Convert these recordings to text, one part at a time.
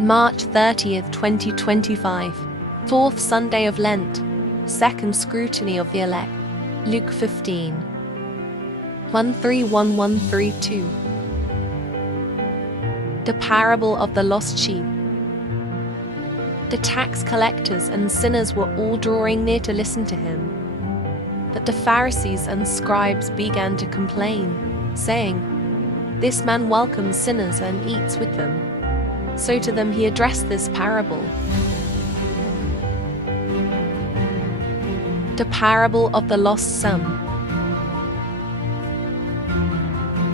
March 30th, 2025. Fourth Sunday of Lent. Second Scrutiny of the Elect. Luke 15. 131132. The Parable of the Lost Sheep. The tax collectors and sinners were all drawing near to listen to him. But the Pharisees and scribes began to complain, saying, "This man welcomes sinners and eats with them." So to them he addressed this parable. The Parable of the Lost Son.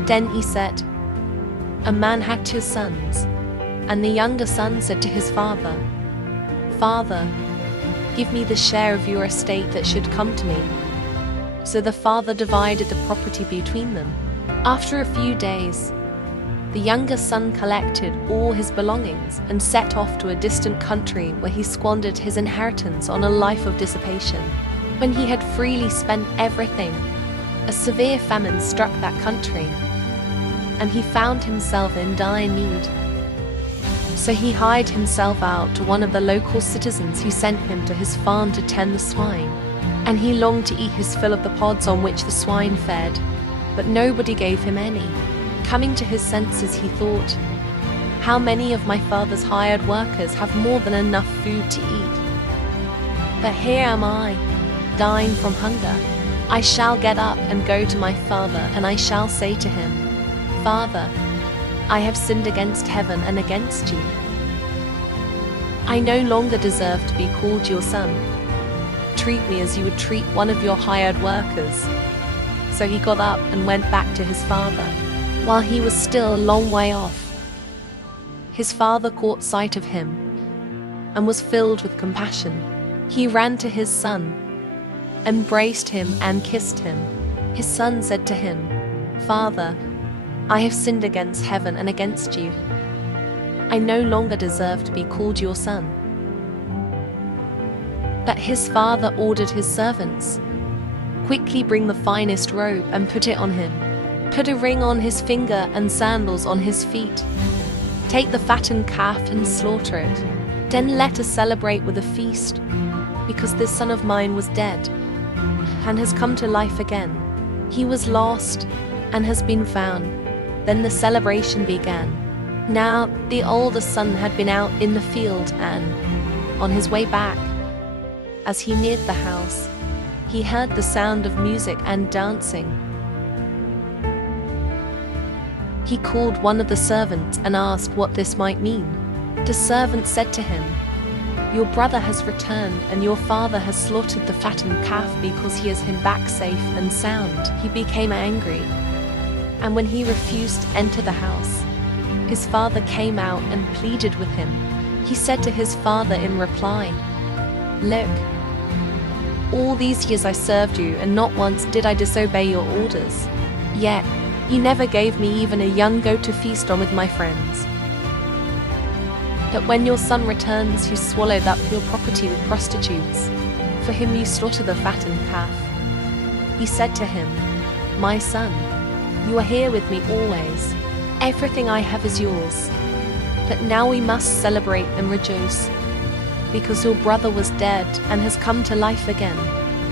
Then he said, "A man had 2 sons, and the younger son said to his father, 'Father, give me the share of your estate that should come to me.' So the father divided the property between them. After a few days, the younger son collected all his belongings and set off to a distant country where he squandered his inheritance on a life of dissipation. When he had freely spent everything, a severe famine struck that country, and he found himself in dire need. So he hired himself out to one of the local citizens who sent him to his farm to tend the swine, and he longed to eat his fill of the pods on which the swine fed, but nobody gave him any. Coming to his senses, he thought, "How many of my father's hired workers have more than enough food to eat? But here am I, dying from hunger. I shall get up and go to my father, and I shall say to him, 'Father, I have sinned against heaven and against you. I no longer deserve to be called your son. Treat me as you would treat one of your hired workers.' So he got up and went back to his father. While he was still a long way off, his father caught sight of him and was filled with compassion. He ran to his son, embraced him and kissed him. His son said to him, 'Father, I have sinned against heaven and against you. I no longer deserve to be called your son.' But his father ordered his servants, 'Quickly bring the finest robe and put it on him. Put a ring on his finger and sandals on his feet. Take the fattened calf and slaughter it. Then let us celebrate with a feast, because this son of mine was dead and has come to life again. He was lost and has been found.' Then the celebration began. Now the older son had been out in the field, and on his way back, as he neared the house, he heard the sound of music and dancing. He called one of the servants and asked what this might mean. The servant said to him, 'Your brother has returned, and your father has slaughtered the fattened calf because he has him back safe and sound.' He became angry, and when he refused to enter the house, his father came out and pleaded with him. He said to his father in reply, 'Look, all these years I served you, and not once did I disobey your orders. Yet you never gave me even a young goat to feast on with my friends. But when your son returns, you swallowed up your property with prostitutes. For him you slaughter the fattened calf.' He said to him, 'My son, you are here with me always. Everything I have is yours. But now we must celebrate and rejoice, because your brother was dead and has come to life again.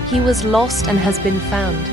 He was lost and has been found.'